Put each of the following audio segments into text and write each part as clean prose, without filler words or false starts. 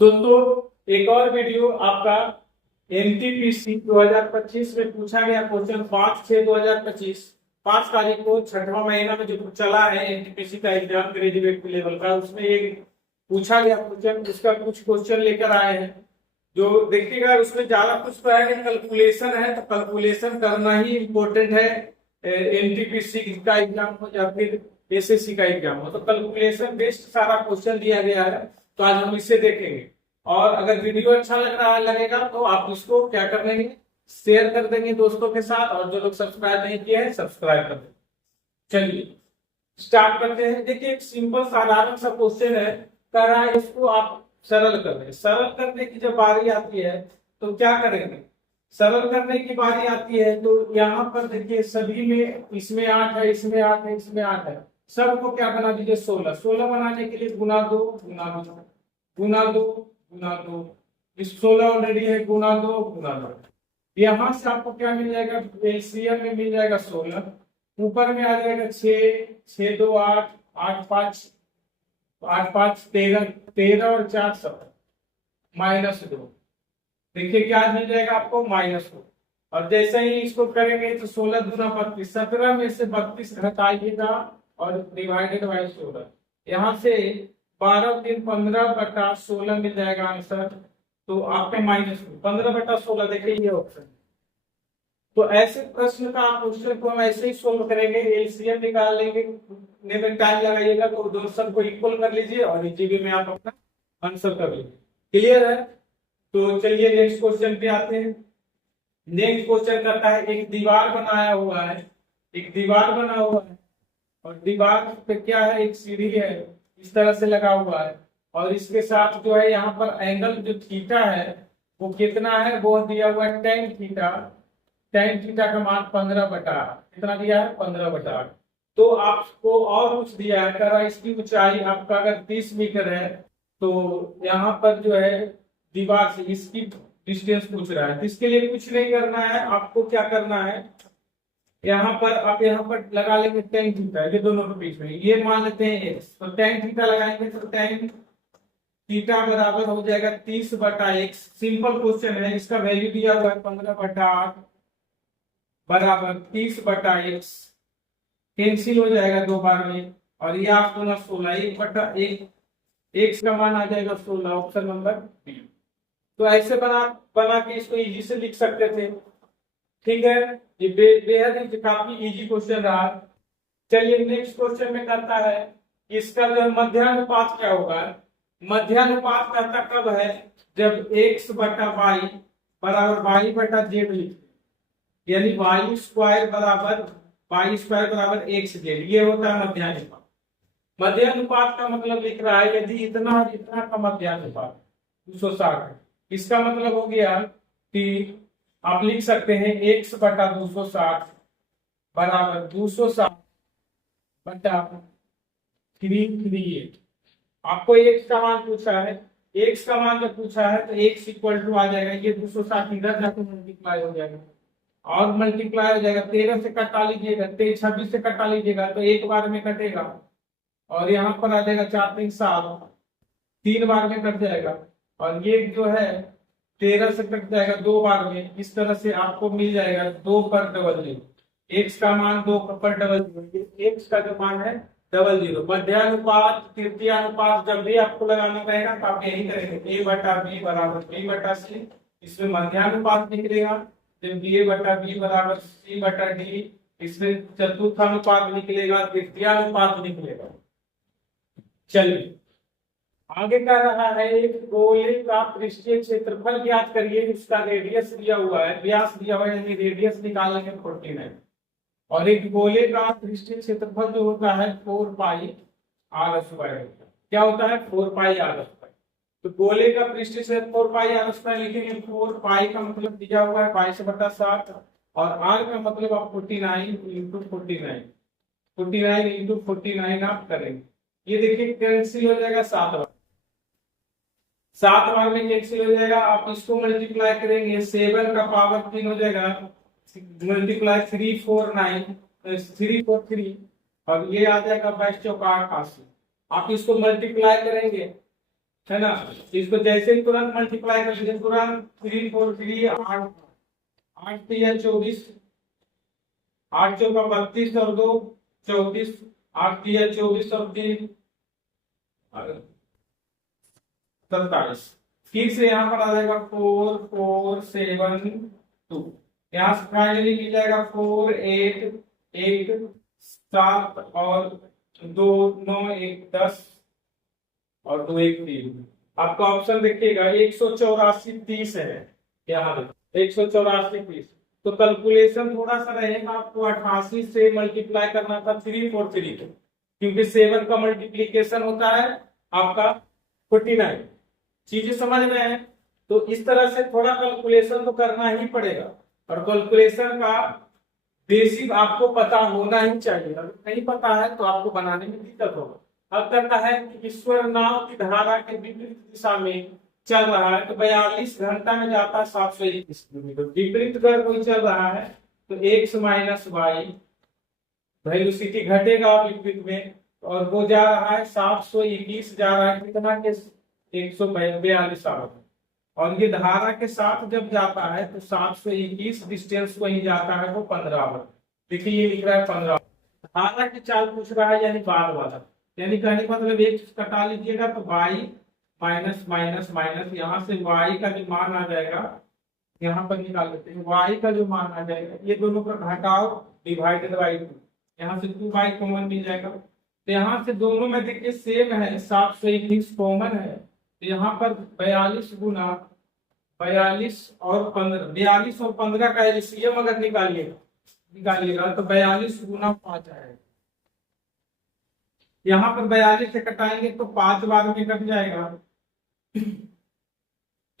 दोस्तों, एक और वीडियो आपका एनटीपीसी 2025 में पूछा गया क्वेश्चन 5/6/2025, 5 तारीख को, छठवां महीना में जो चला है एनटीपीसी का एग्जाम ग्रेजुएट लेवल का, उसमें एक पूछा गया क्वेश्चन। उसका कुछ क्वेश्चन लेकर आए हैं जो देखिएगा। उसमें ज्यादा कुछ तो है नहीं, कैलकुलेशन है, तो कैलकुलेशन करना ही इम्पोर्टेंट है। एनटीपीसी का एग्जाम हो या फिर एसएससी का एग्जाम हो, तो कैलकुलेशन बेस्ड सारा क्वेश्चन दिया गया है। तो आज हम इसे देखेंगे, और अगर वीडियो अच्छा लगेगा तो आप इसको क्या कर लेंगे, शेयर कर देंगे दोस्तों के साथ, और जो लोग सब्सक्राइब नहीं किए हैं सब्सक्राइब कर देंगे। चलिए स्टार्ट करते हैं। देखिए, एक सिंपल साधारण सा क्वेश्चन है, कर रहा है, इसको आप सरल कर दें। सरल करने की जब बारी आती है तो क्या करेंगे, सरल करने की बारी आती है तो यहाँ पर देखिए सभी में, इसमें 8 है, इसमें 8 है, इसमें 8 है, सबको क्या बना दीजिए 16। 16 बनाने के लिए गुना 2 गुना 2 गुना 2 गुना 2, इस 16 ऑलरेडी है, गुना 2 गुना 2। यहां से आपको क्या मिल जाएगा, एलसीएम में मिल जाएगा 16, ऊपर में आ जाएगा 6, 6 2 8, 8 5 8 5 13, 13 और 4 17, -2। देखिए क्या मिल जाएगा आपको, -2। और जैसे ही इसको करेंगे तो 16 दूना 32, 17 में से 32 घटाइएगा और डिवाइडेड बाई 16, यहाँ से 12 3 15/16 मिल जाएगा आंसर। तो आपका -2, 15/16। देखिए ये ऑप्शन। तो ऐसे प्रश्न का क्वेश्चन को हम ऐसे ही सोल्व करेंगे, एलसीएम निकाल लेंगे, में टाइम लगाइएगा तो दोनों सब को इक्वल कर लीजिए और जीबी में आप अपना आंसर कर लीजिए। क्लियर है? तो चलिए नेक्स्ट क्वेश्चन पे आते हैं। नेक्स्ट क्वेश्चन करता है, एक दीवार बनाया हुआ है, एक दीवार बना हुआ है, और दीवार पे क्या है, एक सीढ़ी है, इस तरह से लगा हुआ है, और इसके साथ जो है यहाँ पर एंगल जो थीटा है वो कितना है, वो दिया हुआ है tan थीटा। tan थीटा का मान 15/8, कितना दिया है, 15/8। तो आपको और कुछ दिया है, कह रहा है इसकी ऊंचाई आपका अगर 30 मीटर है, तो यहाँ पर जो है दीवार से इसकी डिस्टेंस पूछ रहा है। तो इसके लिए कुछ नहीं करना है, आपको क्या करना है, यहाँ पर आप यहाँ पर लगा लेंगे tan थीटा, ये दोनों के बीच में ये मान लेते हैं x, तो tan थीटा लगाएंगे तो tan थीटा बराबर हो जाएगा 30/x। सिंपल क्वेश्चन है, इसका वैल्यू दिया हुआ है 15/8 बराबर 30/x, कैंसिल हो जाएगा 2 बार में, और ये आपको ना 16, 1/1, x का मान आ जाएगा 16, ऑप्शन नंबर बी। तो ऐसे बना बना के इसको इजी से लिख सकते थे। ठीक है, ये बेहद ही काफी इजी क्वेश्चन रहा। चलिए नेक्स्ट क्वेश्चन में करता है, इसका जो मध्यानुपात क्या होगा। मध्यानुपात करता कब है, जब x/y बराबर y/z लिखते, यानी y² बराबर xz, ये होता है मध्यानुपात। मध्यानुपात का मतलब लिख रहा है, यदि इतना और इतना का मध्यानुपात 260 है, इसका मतलब हो गया कि आप लिख सकते हैं x/260 बराबर 260/338। आपको x का मान पूछा है, x का मान जब पूछा है तो x इक्वल टू आ जाएगा, ये 260 इधर जाकर मल्टीप्लाई हो जाएगा, और मल्टीप्लाई हो जाएगा, 13 से कटा लीजिएगा, 26 से कटा लीजिएगा तो एक बार में कटेगा, और यहाँ पर आ जाएगा 4 3 7, 3 बार में कट जाएगा, और ये जो है 13 से कट जाएगा 2 बार में। इस तरह से आपको मिल जाएगा 2/00, x का मान 2/00, x का जो मान है 00। मध्यानुपात तृतीयानुपात जब भी आपको लगाना रहेगा तो आप यही करेंगे, a/b बराबर b/c, इसमें मध्यानुपात निकलेगा, जब a/b बराबर c/d, इसमें चतुर्थानुपात निकलेगा, तृतीयानुपात निकलेगा। चलिए आगे कह रहा है, एक गोले का पृष्ठीय क्षेत्रफल ज्ञात करिए, इसका रेडियस दिया हुआ है, व्यास दिया हुआ है, यानी रेडियस निकालेंगे 49, और एक गोले का पृष्ठीय क्षेत्रफल जो होता है 4πr²। क्या होता है, 4πr²। तो गोले का पृष्ठीय क्षेत्र 4πr² लिखेंगे। 4π का मतलब दिया हुआ है 22/7, और r का मतलब आप 49 × 49, 49 × 49 आप करेंगे। ये देखिए कैंसिल हो जाएगा 7 बार, 7 बार में कैंसिल हो जाएगा। आप इसको मल्टीप्लाई करेंगे, 7 का पावर 3 हो जाएगा, मल्टीप्लाई 3 4 9 3 4 3, और ये आ जाएगा 22 × 4 88। आप इसको मल्टीप्लाई करेंगे, है ना। इसको जैसे ही तुरंत मल्टीप्लाई करेंगे, तुरंत 3 4 3 8 8 3 24, 8 चौका 32 और 2 34, 8 3 24 और 3 47। फिर से यहाँ पर आ जाएगा 4 4 7 2। यहाँ से फाइनली मिल जाएगा 4 8 1 7 और 2 9 1 10 और 2 1 3। आपका ऑप्शन देखिएगा 184 30 है। यहाँ 184 30। तो कैलकुलेशन थोड़ा सा रहेगा, आपको 88 से मल्टीप्लाई करना था 343 को, क्योंकि 7 का मल्टीप्लीकेशन होता है आपका 49। चीजें समझ में है। तो इस तरह से थोड़ा कैलकुलेशन तो करना ही पड़ेगा, और कैलकुलेशन का बेसिक आपको पता होना ही चाहिए। अगर नहीं पता है तो आपको बनाने में दिक्कत होगा। अब करता है कि ईश्वर नाव की धारा के विपरीत दिशा में चल रहा है, तो 42 घंटा में जाता है 721 किलोमीटर। विपरीत कर कोई चल रहा है तो x माइनस वाई वेलोसिटी घटेगा विपरीत में, और वो जा रहा है 721, जा रहा है कितना के 142 आवर। और ये धारा के साथ जब जाता है तो 721 डिस्टेंस को ही जाता है वो 15 आवर। देखिए ये लिख रहा है 15। धारा की चाल पूछ रहा है, यानी बाद वाला, यानी कहने का मतलब एक चीज कटा लीजिएगा तो y माइनस माइनस माइनस, यहाँ से y का जो मान आ जाएगा यहाँ पर निकाल लेते हैं। y का जो मान आ जाएगा, ये दोनों का घटाओ डिवाइडेड बाई 2, यहाँ से 2y कॉमन मिल जाएगा। तो यहाँ से दोनों में देखिए सेम है, 721 कॉमन है। तो यहाँ पर 42 गुना 42 और 15, 42 और 15 का एलसीएम अगर निकालिएगा तो 42 गुना 5 आएगा। यहाँ पर 42 से कटाएंगे तो 5 बार में कट जाएगा,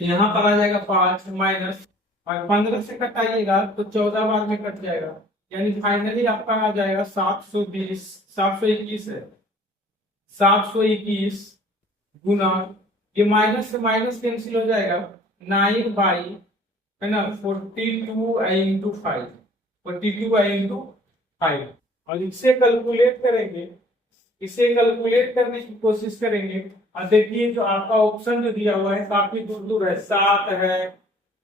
यहाँ पर आ जाएगा 5 माइनस, और 15 से कटाइएगा तो 14 बार में कट जाएगा, यानी फाइनली आपका आ जाएगा 720, 721 है, 721 गुना, ये माइनस से माइनस कैंसिल हो जाएगा, 9 बाई, है ना, 42 इंटू 5, 42 इंटू 5। और इसे कैलकुलेट करेंगे, इसे कैलकुलेट करने की कोशिश करेंगे। और देखिए जो आपका ऑप्शन जो दिया हुआ है काफी दूर दूर है, 7 है,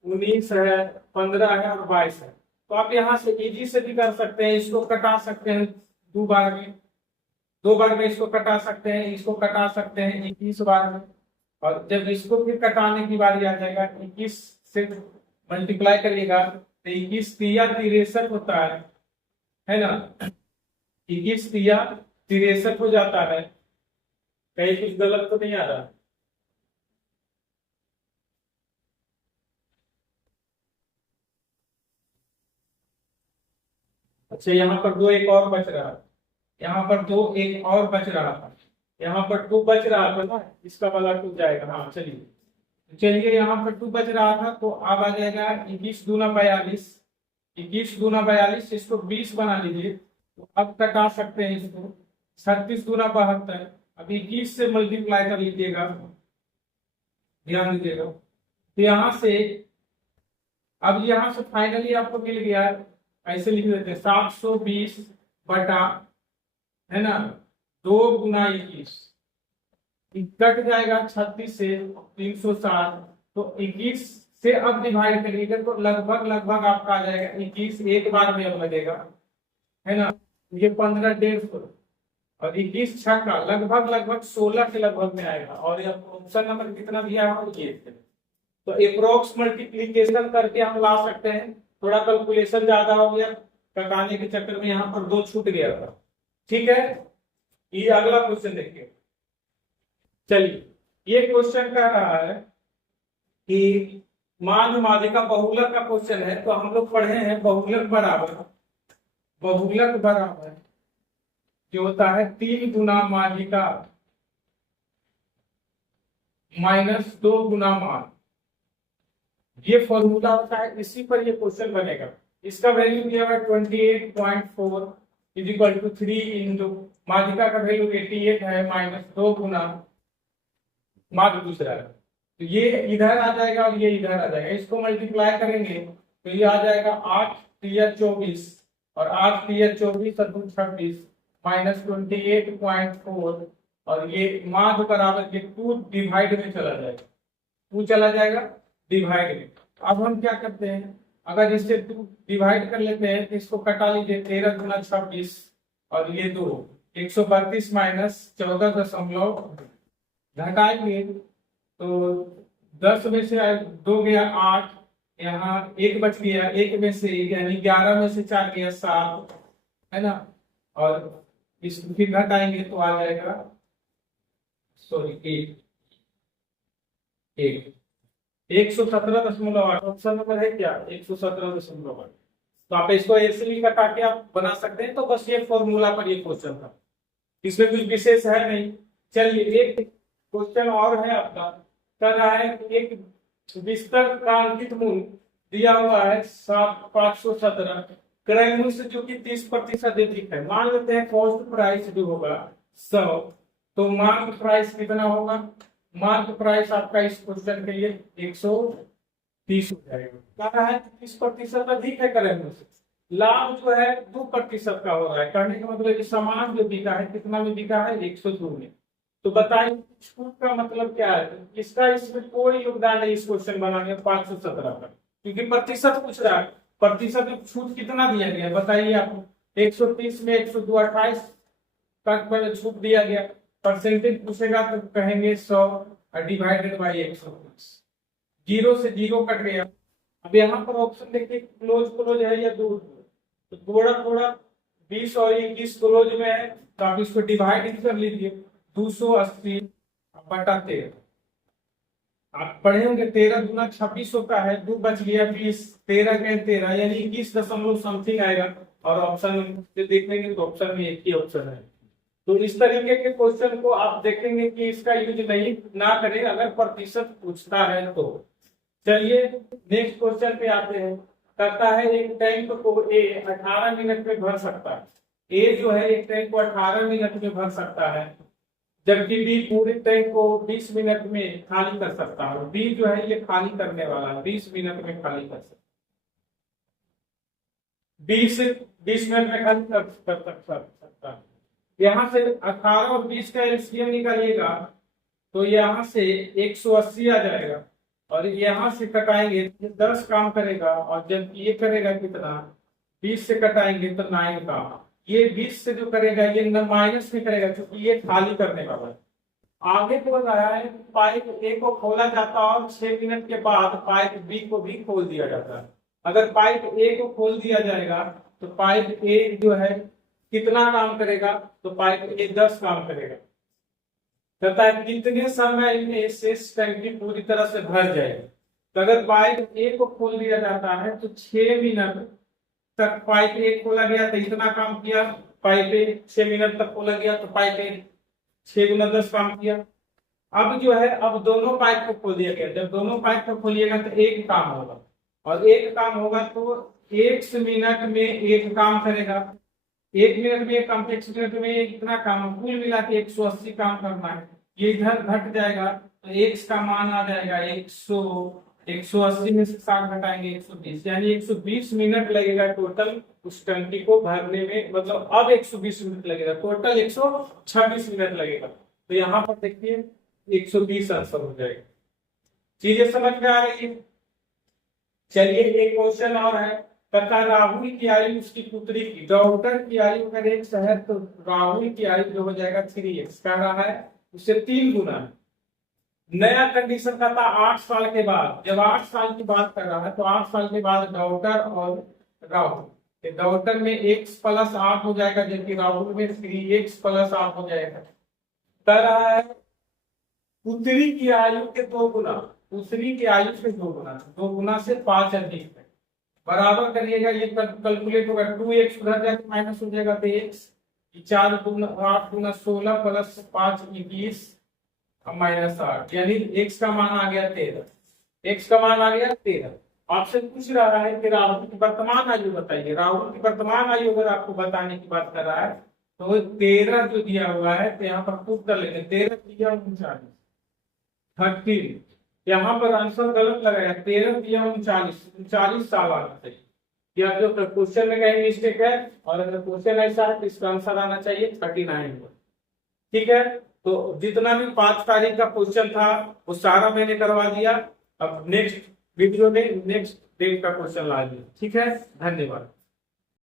19 है, 15 है और 22 है। तो आप यहाँ से इजी से भी कर सकते हैं, इसको कटा सकते हैं 2 बार में, 2 बार में इसको कटा सकते हैं, इसको कटा सकते हैं 21 बार में। और जब इसको फिर कटाने की बारी आ जाएगा, 21 से मल्टीप्लाई करिएगा तो 21 तिया 63 होता है ना, 21 तिया 63 हो जाता है। कहीं कुछ गलत तो नहीं आ रहा। अच्छा यहाँ पर 2 एक और बच रहा है, यहाँ पर 2 एक और बच रहा था, यहाँ पर 2 बच रहा था ना, इसका वाला 2 जाएगा। हाँ चलिए यहाँ पर 2 बच रहा था, तो अब आ जाएगा 21 दूना 42, 21 दूना 42, इसको 20 बना लीजिए। तो अब कटा सकते हैं इसको, 36 दूना 72, अब 21 से मल्टीप्लाई कर लीजिएगा, ध्यान दीजिएगा। तो यहाँ से अब यहाँ से फाइनली आपको मिल गया, ऐसे लिख देते हैं 720 बटा, है ना, 2 गुना 21, कट जाएगा 36 से 360, तो 21 से अब डिवाइड करिएगा तो लगभग आपका आ जाएगा 21, एक बार में अब लगेगा, है ना, ये 15 150 और 21 छक्का लगभग 16 के लगभग में आएगा। और ये ऑप्शन नंबर कितना दिया है ये, तो अप्रोक्स मल्टीप्लीकेशन करके हम ला सकते हैं। थोड़ा कैलकुलेशन ज्यादा हो गया, कटाने के चक्कर में यहाँ पर 2 छूट गया था। ठीक है, ये अगला क्वेश्चन देखिए। चलिए ये क्वेश्चन कह रहा है कि मान माध्यिका बहुलक का क्वेश्चन है। तो हम लोग पढ़े हैं बहुलक बराबर जो होता है 3 गुना माध्यिका माइनस 2 गुना मान, ये फॉर्मूला होता है, इसी पर ये क्वेश्चन बनेगा। इसका वैल्यू दिया हुआ 28.4 इज इक्वल टू 3 इंटू माध्यिका का वैल्यू 88 है माइनस 2 गुना माध्य दूसरा है। तो ये इधर आ जाएगा और ये इधर आ जाएगा, इसको मल्टीप्लाई करेंगे तो ये आ जाएगा 8 3 24 और 8 3 24 और 2 26 माइनस 28.4 और ये मार्क बराबर ये 2 डिवाइड में चला जाएगा, 2 चला जाएगा डिवाइड में। अब हम क्या करते हैं, अगर इससे 2 डिवाइड कर लेते हैं तो इसको कटा लीजिए, 13 गुना 26 और ये 2, 132 माइनस 14 घटाएंगे तो 10 में से 2 गया 8, यहाँ 1 बच गया, 1 में से यानी 11 में से 4 गया 7, है ना। और इस फिर घटाएंगे तो आ जाएगा, सॉरी 117.8। ऑप्शन नंबर है क्या 117.8। तो आप इसको ऐसे भी कटा के आप बना सकते हैं। तो बस ये फॉर्मूला पर ये क्वेश्चन था, इसमें कुछ विशेष है नहीं। चलिए एक क्वेश्चन और है आपका, कर रहा है एक बिस्तर का अंकित मूल्य दिया हुआ है 517, क्रय मूल्य जो कि 30% अधिक है। मान लेते हैं कॉस्ट प्राइस जो होगा 100, तो मार्क प्राइस कितना होगा, मार्क प्राइस आपका इस क्वेश्चन के लिए 130 हो जाएगा। क्या है 30% अधिक है क्रय मूल्य से, लाभ जो है 2% का हो रहा है। कहने का मतलब सामान जो बिका है कितना में बिका है 102 में। तो बताइए छूट का मतलब क्या है, इसका इसमें कोई योगदान नहीं इस क्वेश्चन बनाने में 517 का, क्योंकि प्रतिशत पूछ रहा है। प्रतिशत में छूट कितना दिया गया बताइए आपको, 130 में 102 28 तक छूट दिया गया। परसेंटेज पूछेगा तो कहेंगे 100 डिवाइडेड बाई 120, 0 से 0 कट गया। अब यहाँ पर ऑप्शन देखिए क्लोज है या दूर, तो थोड़ा 20 और 21 क्लोज में है, तो आप इसको डिवाइड कर लीजिए 280 बटा 13। आप पढ़े होंगे 13 गुना 26 होता है, 2 बच गया 20, 13 के 13 यानी 21 दशमलव समथिंग आएगा। और ऑप्शन से देखेंगे तो ऑप्शन में एक ही ऑप्शन है। तो इस तरीके के क्वेश्चन को आप देखेंगे कि इसका यूज नहीं ना करें अगर प्रतिशत पूछता है तो। चलिए नेक्स्ट क्वेश्चन पे आते हैं। कहता है एक टैंक को ए 18 मिनट में भर सकता है, ए जो है एक टैंक को 18 मिनट में भर सकता है, जबकि बी पूरे टैंक को 20 मिनट में खाली कर सकता है। बी जो है ये खाली करने वाला है, 20 मिनट में खाली कर सकता है, 20 मिनट में खाली कर सकता है। यहाँ से 18 और 20 का एलसीएम निकालिएगा तो यहाँ से 180 आ जाएगा, और यहाँ से कटाएंगे 10 काम करेगा, और जब ये करेगा कितना 20 से कटाएंगे तो 9 काम। ये 20 से जो करेगा ये माइनस में करेगा क्योंकि ये खाली करने वाला है। आगे बोल रहा है पाइप ए को खोला जाता है और 6 मिनट के बाद पाइप बी को भी खोल दिया जाता है। अगर पाइप ए को खोल दिया जाएगा तो पाइप ए जो है कितना काम करेगा, तो पाइप ए 10 काम करेगा। कहता है कितने समय में शेष टंकी पूरी तरह से भर जाएगी। तो अगर पाइप ए को खोल दिया जाता है तो 6 मिनट तक पाइप ए खोला गया तो इतना काम किया, पाइप ए 6 मिनट तक खोला गया तो पाइप ए 6 गुना 10 काम किया। अब जो है अब दोनों पाइप को खोल दिया गया, जब दोनों पाइप को खोलिएगा तो एक काम होगा, और एक काम होगा तो 1 मिनट में एक काम करेगा। 1 मिनट में एक काम, 1 मिनट में इतना काम, कुल मिला के 180 काम करना है। ये इधर घट जाएगा तो x का मान आ जाएगा 180 में से 60 घटाएंगे 120, यानी 120 मिनट लगेगा टोटल उस टंकी को भरने में। मतलब अब 120 मिनट लगेगा, टोटल 126 मिनट लगेगा। तो यहाँ पर देखिए 120 आंसर हो जाएगा। चीजें समझ में आ रही है। चलिए एक क्वेश्चन और है, तथा राहुल की आयु उसकी पुत्री की, डॉक्टर की आयु अगर 1 है तो राहुल की आयु जो हो जाएगा 3x, कह रहा है उससे 3 गुना। नया कंडीशन का था 8 साल के बाद, जब 8 साल की बात कर रहा है तो 8 साल के बाद डॉक्टर और राहुल, डॉक्टर में x + 8 हो जाएगा, जबकि राहुल में 3x + 8 हो जाएगा। कह रहा है पुत्री की आयु के 2 गुना, पुत्री की आयु से 2 गुना, 2 गुना से 5 अधिक है। बराबर करिएगा, ये कैलकुलेट होगा 2x उधर जाके माइनस हो जाएगा तो x, 4 गुना 8 गुना 16 + 5 21 -8, यानी x का मान आ गया 13। x का मान आ गया 13। ऑप्शन पूछ रहा है कि राहुल की वर्तमान आयु बताइए। राहुल की वर्तमान आयु अगर आपको बताने की बात कर रहा है तो 13 जो दिया हुआ है तो यहाँ पर पुट कर लेंगे, 13 दिया 39 13, यहाँ पर आंसर गलत लगाया, 13 दिया 39 साल आना चाहिए। या जो क्वेश्चन में कहीं मिस्टेक है, और अगर क्वेश्चन ऐसा है तो इसका आंसर आना चाहिए 39। ठीक है, तो जितना भी 5 तारीख का क्वेश्चन था वो सारा मैंने करवा दिया। अब नेक्स्ट वीडियो में नेक्स्ट डेट का क्वेश्चन ला दिया। ठीक है, धन्यवाद।